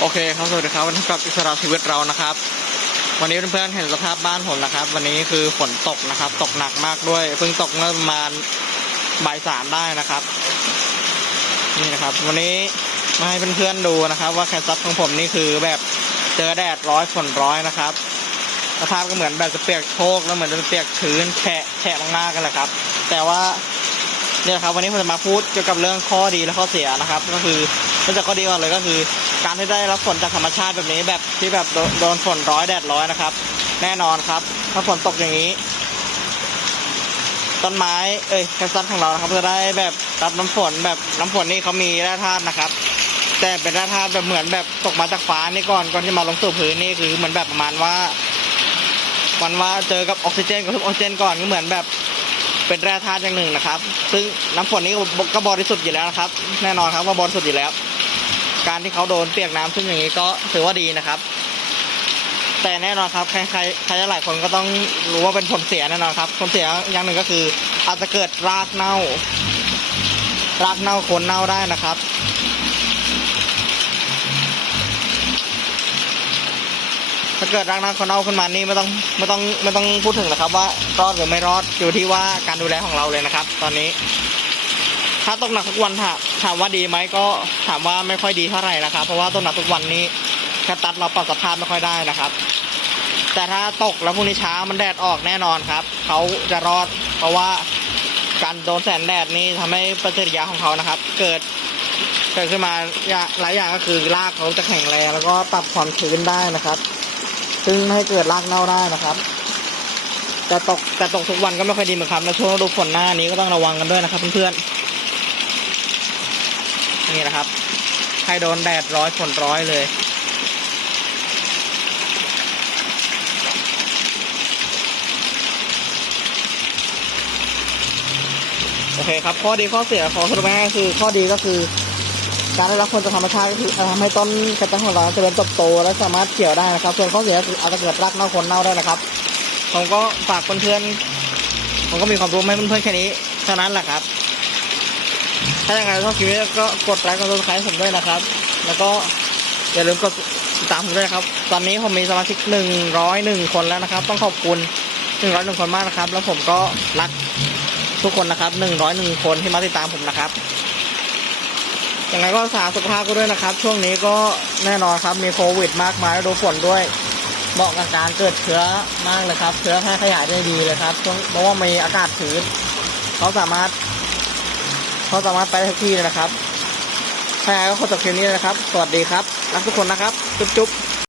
โอเคครับสวัสดีครับวันนี้กับอิสระชีวิตเรานะครับ วันนี้เพื่อนๆเห็นสภาพบ้านผมนะครับ วันนี้คือฝนตกนะครับ ตกหนักมากด้วยเพิ่งตกเมื่อประมาณบ่ายสามได้นะครับ นี่นะครับ วันนี้มาให้เพื่อนๆดูนะครับ ว่าแคสซับของผมนี่คือแบบเจอแดดร้อยฝนร้อยนะครับสภาพก็เหมือนแบบจะเปียกโชกแล้วเหมือนจะเปียกชื้นแฉะแฉะมากๆกันแหละครับ แต่ว่า เนี่ยครับวันนี้ผมจะมาพูดเกี่ยวกับเรื่องข้อดีและข้อเสียนะครับ ก็คือเนื่องจากข้อดีก่อนเลยก็คือ การที่ได้รับฝนจากธรรมชาติแบบนี้แบบที่แบบโดนฝนร้อยแดดร้อยนะครับ แน่นอนครับ ถ้าฝนตกอย่างนี้ ต้นไม้เอ้ยแคสซัสของเรานะครับจะได้แบบรับน้ำฝนแบบน้ำฝนนี่เขามีแร่ธาตุนะครับ แต่เป็นแร่ธาตุแบบเหมือนแบบตกมาจากฟ้านี่ก่อนก่อนที่มาลงสู่พื้นนี่คือเหมือนแบบประมาณว่าวันว่าเจอกับออกซิเจนกับทุกออกซิเจนก่อนก็เหมือนแบบ เป็นแร่ธาตุอย่างหนึ่งนะครับ ซึ่งน้ำฝนนี้ก็บริสุทธิ์อยู่แล้วนะครับ แน่นอนครับว่าบริสุทธิ์อยู่แล้ว การที่เขาโดนเปียกน้ำซึ่งอย่างนี้ก็ถือว่าดีนะครับ แต่แน่นอนครับใครใครใครหลายคนก็ต้องรู้ว่าเป็นผลเสียแน่นอนครับผลเสียอย่างหนึ่งก็คืออาจจะเกิดรากเน่ารากเน่าโคนเน่าได้นะครับ ถ้าเกิดรากเน่าโคนเน่าขึ้นมานี่ไม่ต้องไม่ต้องไม่ต้องพูดถึงนะครับ ว่ารอดหรือไม่รอดอยู่ที่ว่าการดูแลของเราเลยนะครับ ตอนนี้ ถ้าตกหนักทุกวันถามถามว่าดีไหมก็ถามว่าไม่ค่อยดีเท่าไหร่นะครับ เพราะว่าตกหนักทุกวันนี้แค่ตัดเราปรับสภาพไม่ค่อยได้นะครับ แต่ถ้าตกแล้วพรุ่งนี้เช้ามันแดดออกแน่นอนครับเขาจะรอด เพราะว่าการโดนแสงแดดนี่ทำให้ปฏิกิริยาของเขานะครับ เกิดเกิดขึ้นมาหลายอย่างก็คือรากเขาจะแข็งแรงแล้วก็ปรับความชื้นได้นะครับ ซึ่งไม่ให้เกิดรากเน่าได้นะครับแต่ตกแต่ตกทุกวันก็ไม่ค่อยดีเหมือนครับในช่วงฤดูฝนหน้านี้ก็ต้องระวังกันด้วยนะครับเพื่อนๆนี่นะครับให้โดนแดดร้อยฝนร้อยเลยโอเคครับข้อดีข้อเสียของสรุปง่ายคือข้อดีก็คือ การได้รับผลจากธรรมชาติก็คือทำให้ต้นกระตังของเราเจริญเติบโตและสามารถเกี่ยวได้นะครับ ส่วนข้อเสียคืออาจจะเกิดรากเน่าคนเน่าได้นะครับ ผมก็ฝากเพื่อนๆผมก็มีความรู้ให้เพื่อนๆแค่นี้เท่านั้นแหละครับ ถ้าอย่างไรชอบคลิปนี้ก็กดไลค์กดซับสไครต์ผมด้วยนะครับ แล้วก็อย่าลืมกดติดตามผมด้วยนะครับ ตอนนี้ผมมีสมาชิกหนึ่งร้อยหนึ่งคนแล้วนะครับ ต้องขอบคุณหนึ่งร้อยหนึ่งคนมากนะครับ แล้วผมก็รักทุกคนนะครับหนึ่งร้อยหนึ่งคนที่มาติดตามผมนะครับ ย่างไรก็รักษาสุขภาพก็ด้วยนะครับ ช่วงนี้ก็แน่นอนครับมีโควิดมากมายแล้วดูฝนด้วยเหมาะกับการเกิดเชื้อมากเลยครับ เชื้อแพร่ขยายได้ดีเลยครับเพราะว่ามีอากาศชื้นเขาสามารถเขาสามารถไปทุกที่เลยนะครับถ้าอย่างไรก็ขอจบคลิปนี้นะครับ สวัสดีครับ รักทุกคนนะครับ จุ๊บจุ๊บ